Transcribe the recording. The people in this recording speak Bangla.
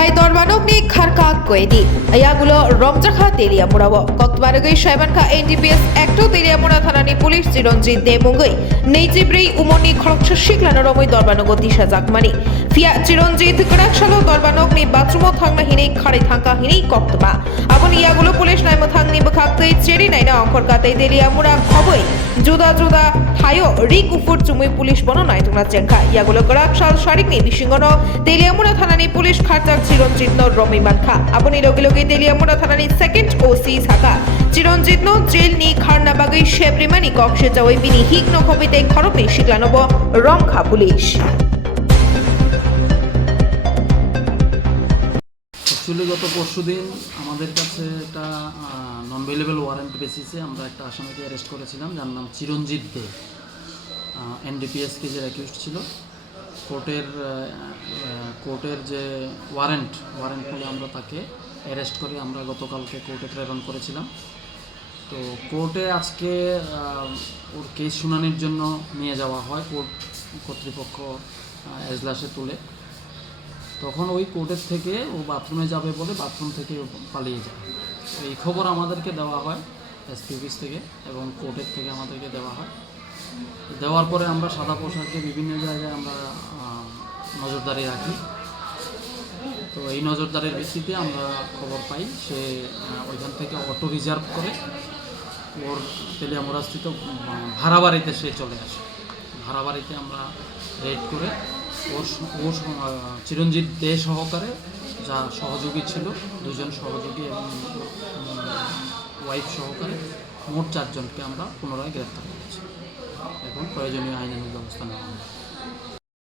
Dubai Dorbanok ni Kharka Kwedi. Ayagulo Romjakha Telia Murawa. Kotbaragui Shaibanka NDPS Acto Telia Murathanani Police Chironjit De Mungui. Neitibri Umoni Khorokcha Shiklano Romoi Dorbanok Disha Zakmani. Fia Chironjit Krakshalo Dorbanok ni Batrumo Thangna Hini Khari Thangka Hini Koktma. Abon Iagulo Police Naimo Thangni Bakhakte Cheri Naina Angkorkate Telia Mura Khoboi. Juda Juda Thayo Rik Ufur Chumui Police Bono Naituna Jengka. Iagulo Krakshal Sharikni Bishingono Telia Murathanani Police Kharjak Chironjitno Romi Mankha. Aboni Logilogi Telia Murathanani second OC Saka. Chironjitno jail ni Kharna Bagai Shebrimani Kokshe Jawai Bini Hikno Khobite Khorokni Shiklanobo Romkha Police. Actually গত পরশুদিন আমাদের কাছে একটা নন ভেলেবল ওয়ারেন্ট বেসিসে আমরা একটা আসামিকে অ্যারেস্ট করেছিলাম যার নাম চিরঞ্জিত দে। এনডিপিএস কেসের অ্যাকিউজড ছিল। কোর্টের যে ওয়ারেন্ট বলে আমরা তাকে অ্যারেস্ট করে আমরা গতকালকে কোর্টে প্রেরণ করেছিলাম। তো কোর্টে আজকে ওর কেস শুনানির জন্য নিয়ে যাওয়া হয় কোর্ট কর্তৃপক্ষ এজলাসে তুলে। তখন ওই কোর্টের থেকে ও বাথরুমে যাবে বলে বাথরুম থেকে পালিয়ে যায়। এই খবর আমাদেরকে দেওয়া হয় এসপি অফিস থেকে এবং কোর্টের থেকে আমাদেরকে দেওয়া হয়। দেওয়ার পরে আমরা সাদা পোশাকে বিভিন্ন জায়গায় আমরা নজরদারি রাখি। তো এই নজরদারির ভিত্তিতে আমরা খবর পাই সে ওইখান থেকে অটো রিজার্ভ করে ওর তেলিয়ামুড়াস্থিত ভাড়া বাড়িতে সে চলে আসে। ভাড়া বাড়িতে আমরা রেড করে ওর চিরঞ্জিত দে সহকারে যা সহযোগী ছিল দুজন সহযোগী এবং ওয়াইফ সহকারে মোট 4 জনকে আমরা পুনরায় গ্রেফতার করেছি। এখন প্রয়োজনীয় আইনানুগ ব্যবস্থা নেওয়া হবে।